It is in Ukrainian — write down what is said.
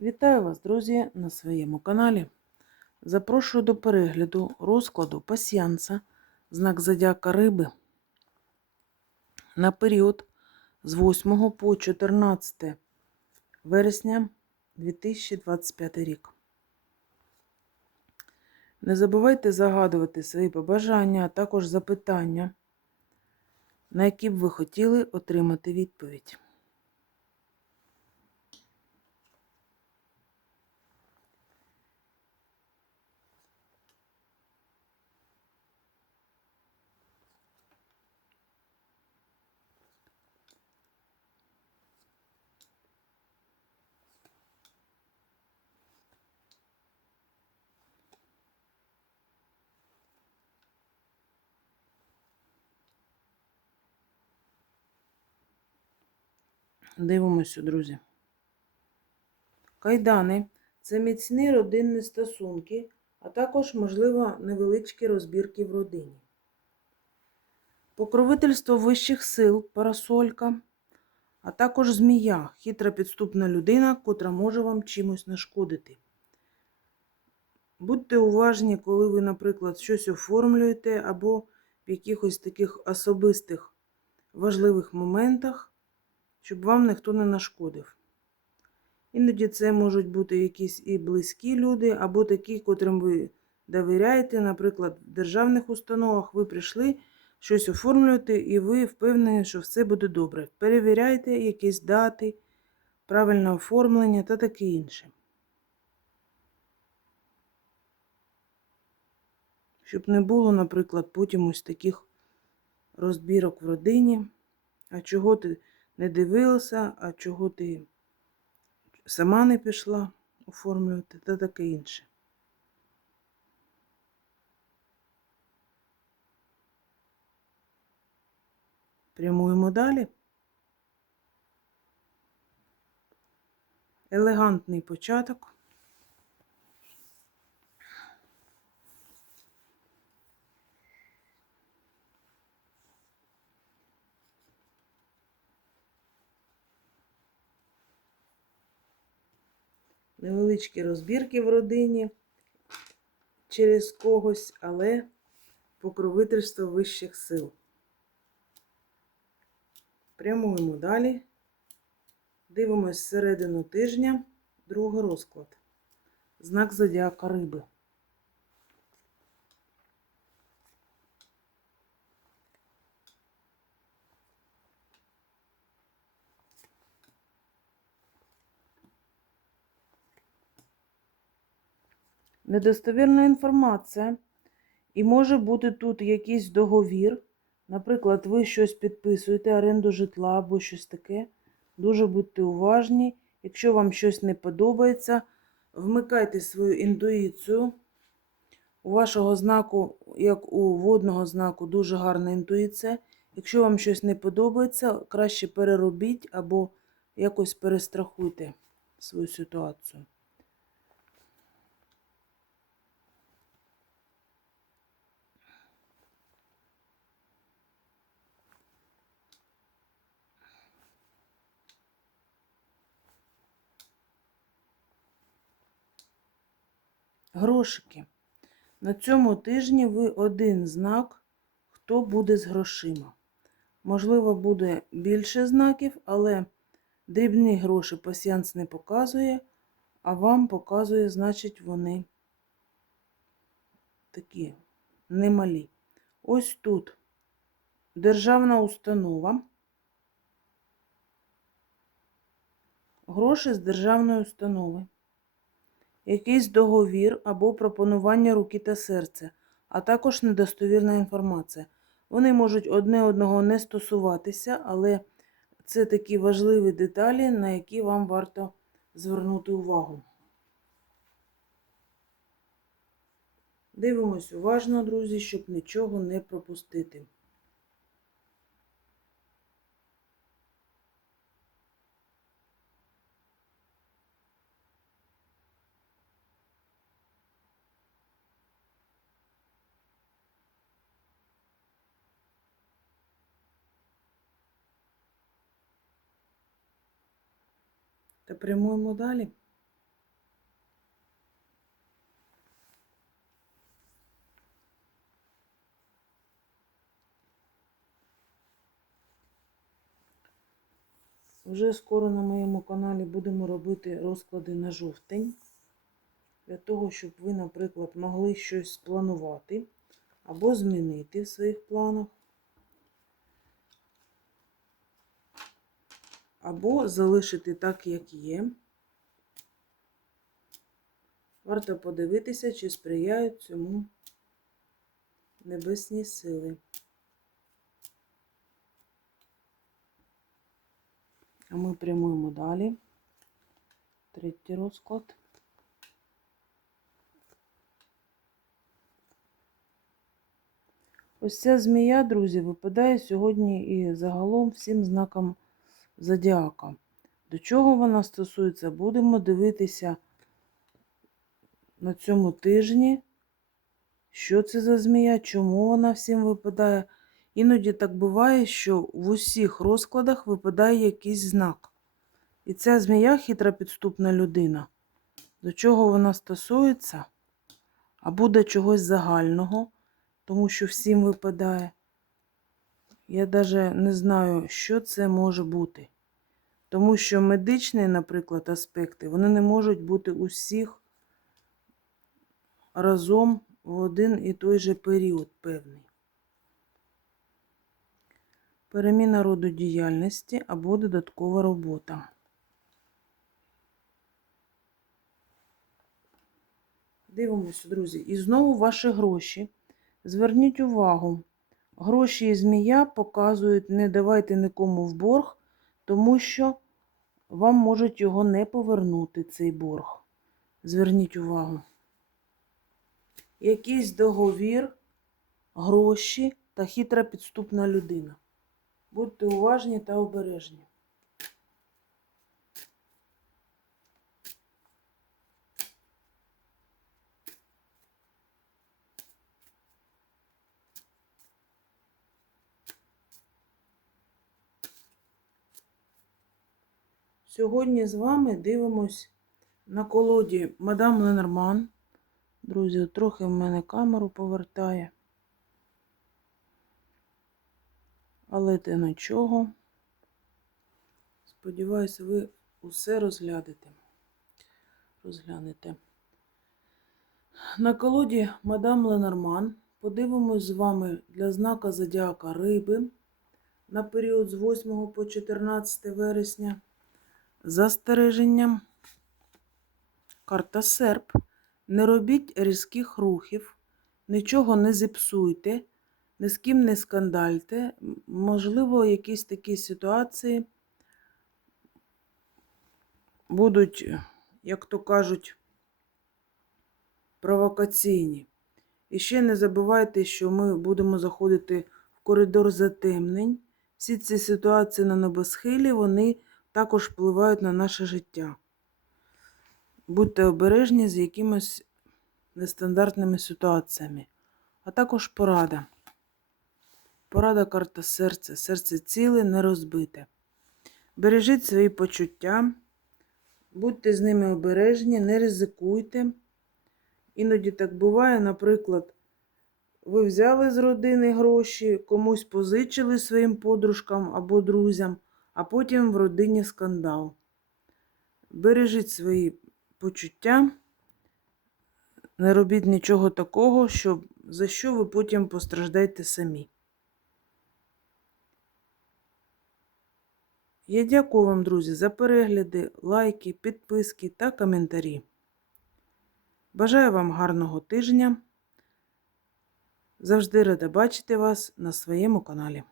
Вітаю вас, друзі, на своєму каналі. Запрошую до перегляду розкладу пасіянса, знак зодіака Риби на період з 8 по 14 вересня 2025 рік. Не забувайте загадувати свої побажання, а також запитання, на які б ви хотіли отримати відповідь. Дивимося, друзі. Кайдани це міцні родинні стосунки, а також, можливо, невеличкі розбірки в родині. Покровительство вищих сил, парасолька, а також змія, хитра підступна людина, котра може вам чимось нашкодити. Будьте уважні, коли ви, наприклад, щось оформлюєте або в якихось таких особистих важливих моментах щоб вам ніхто не нашкодив. Іноді це можуть бути якісь і близькі люди, або такі, котрим ви довіряєте. Наприклад, в державних установах ви прийшли щось оформлювати, і ви впевнені, що все буде добре. Перевіряйте якісь дати, правильне оформлення та таке інше. Щоб не було, наприклад, потім ось таких розбірок в родині. А чого ти не дивилася, а чого ти сама не пішла оформлювати та таке інше. Прямуємо далі. Елегантний початок. Невеличкі розбірки в родині через когось, але покровительство вищих сил. Прямуємо далі. Дивимось середину тижня, другий розклад. Знак зодіака риби. Недостовірна інформація. І може бути тут якийсь договір. Наприклад, ви щось підписуєте, оренду житла або щось таке. Дуже будьте уважні. Якщо вам щось не подобається, вмикайте свою інтуїцію. У вашого знаку, як у водного знаку, дуже гарна інтуїція. Якщо вам щось не подобається, краще переробіть або якось перестрахуйте свою ситуацію. Грошики. На цьому тижні ви один знак, хто буде з грошима. Можливо, буде більше знаків, але дрібні гроші пасіянс не показує, а вам показує, значить, вони такі немалі. Ось тут державна установа. Гроші з державної установи якийсь договір або пропонування руки та серця, а також недостовірна інформація. Вони можуть одне одного не стосуватися, але це такі важливі деталі, на які вам варто звернути увагу. Дивимось уважно, друзі, щоб нічого не пропустити. та прямуємо далі. Вже скоро на моєму каналі будемо робити розклади на жовтень, для того, щоб ви, наприклад, могли щось спланувати або змінити в своїх планах. Або залишити так, як є. Варто подивитися, чи сприяють цьому небесні сили. А ми прямуємо далі. Третій розклад. Ось ця змія, друзі, випадає сьогодні і загалом всім знакам зодіака. До чого вона стосується, будемо дивитися на цьому тижні, що це за змія, чому вона всім випадає. Іноді так буває, що в усіх розкладах випадає якийсь знак. І ця змія хитра підступна людина. До чого вона стосується, а буде чогось загального, тому що всім випадає. Я навіть не знаю, що це може бути. Тому що медичні, наприклад, аспекти, вони не можуть бути усіх разом в один і той же період певний. Переміна роду діяльності або додаткова робота. Дивимося, друзі. І знову ваші гроші. Зверніть увагу, гроші і змія показують, не давайте нікому в борг, тому що вам можуть його не повернути, цей борг. Зверніть увагу. Якийсь договір, гроші та хитра підступна людина. Будьте уважні та обережні. Сьогодні з вами дивимось на колоді Мадам Ленорман. Друзі, трохи в мене камеру повертає. Але те нічого. Сподіваюся, ви усе розглядите. Розглянете. На колоді Мадам Ленорман подивимось з вами для знака Зодіака Риби на період з 8 по 14 вересня. Застереженням. Карта серп. Не робіть різких рухів, нічого не зіпсуйте, ні з ким не скандальте. Можливо, якісь такі ситуації будуть, як то кажуть, провокаційні. І ще не забувайте, що ми будемо заходити в коридор затемнень. Всі ці ситуації на небосхилі, вони також впливають на наше життя. Будьте обережні з якимось нестандартними ситуаціями. А також порада. Порада карта серця. Серце ціле, не розбите. Бережіть свої почуття, будьте з ними обережні, не ризикуйте. Іноді так буває, наприклад, ви взяли з родини гроші, комусь позичили своїм подружкам або друзям, а потім в родині скандал. Бережіть свої почуття, не робіть нічого такого, щоб, за що ви потім постраждаєте самі. Я дякую вам, друзі, за перегляди, лайки, підписки та коментарі. Бажаю вам гарного тижня. Завжди рада бачити вас на своєму каналі.